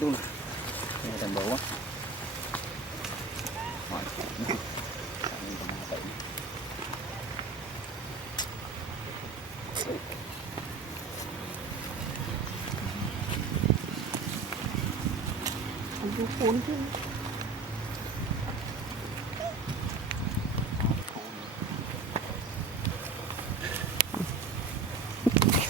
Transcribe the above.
Doon na. Ayan ang bawa. Ang bukon din.